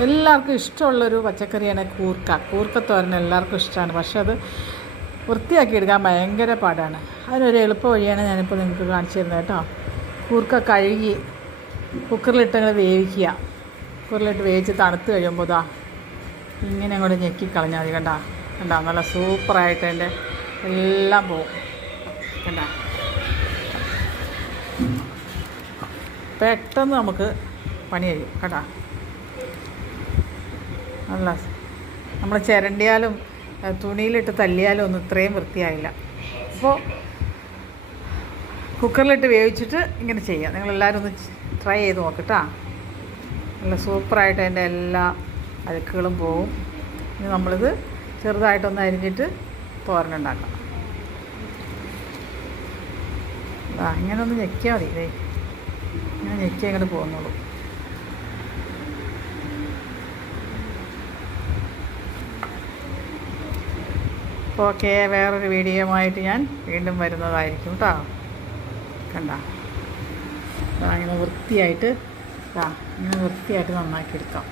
എല്ലാവർക്കും ഇഷ്ടമുള്ളൊരു പച്ചക്കറിയാണ് കൂർക്കത്തോരൻ എല്ലാവർക്കും ഇഷ്ടമാണ്. പക്ഷെ അത് വൃത്തിയാക്കി എടുക്കാൻ ഭയങ്കര പാടാണ്. അതിനൊരു എളുപ്പ വഴിയാണ് ഞാനിപ്പോൾ നിങ്ങൾക്ക് കാണിച്ചു തരുന്നത് കേട്ടോ. കൂർക്ക കഴുകി കുക്കറിലിട്ട് വേവിക്കുക. കുക്കറിലിട്ട് വേവിച്ച് തണുത്ത് കഴിയുമ്പോൾ ഇങ്ങനെ അങ്ങോട്ട് ഞെക്കിക്കളഞ്ഞാൽ മതി. കണ്ട നല്ല സൂപ്പറായിട്ട് അതിൻ്റെ എല്ലാം പോവും. കണ്ട പെട്ടെന്ന് നമുക്ക് പണി കഴിയും. കേട്ടോ നല്ല നമ്മൾ ചിരണ്ടിയാലും തുണിയിലിട്ട് തല്ലിയാലും ഒന്നും ഇത്രയും വൃത്തിയായില്ല. അപ്പോൾ കുക്കറിലിട്ട് വേവിച്ചിട്ട് ഇങ്ങനെ ചെയ്യാം. നിങ്ങളെല്ലാവരും ഒന്ന് ട്രൈ ചെയ്ത് നോക്കട്ടാ. നല്ല സൂപ്പറായിട്ട് അതിൻ്റെ എല്ലാ അഴുക്കുകളും പോവും. ഇനി നമ്മളിത് ചെറുതായിട്ടൊന്ന് അരിഞ്ഞിട്ട് തോരനുണ്ടാക്കാം. ഇങ്ങനെ ഒന്ന് ഞെക്കിയാൽ മതി. ഇങ്ങനെ ഞെക്കി അങ്ങോട്ട് പോകുന്നുള്ളൂ. ഓക്കെ, വേറൊരു വീഡിയോയുമായിട്ട് ഞാൻ വീണ്ടും വരുന്നതായിരിക്കും കേട്ടോ. കണ്ട ഇങ്ങനെ വൃത്തിയായിട്ട് നന്നാക്കി എടുക്കാം.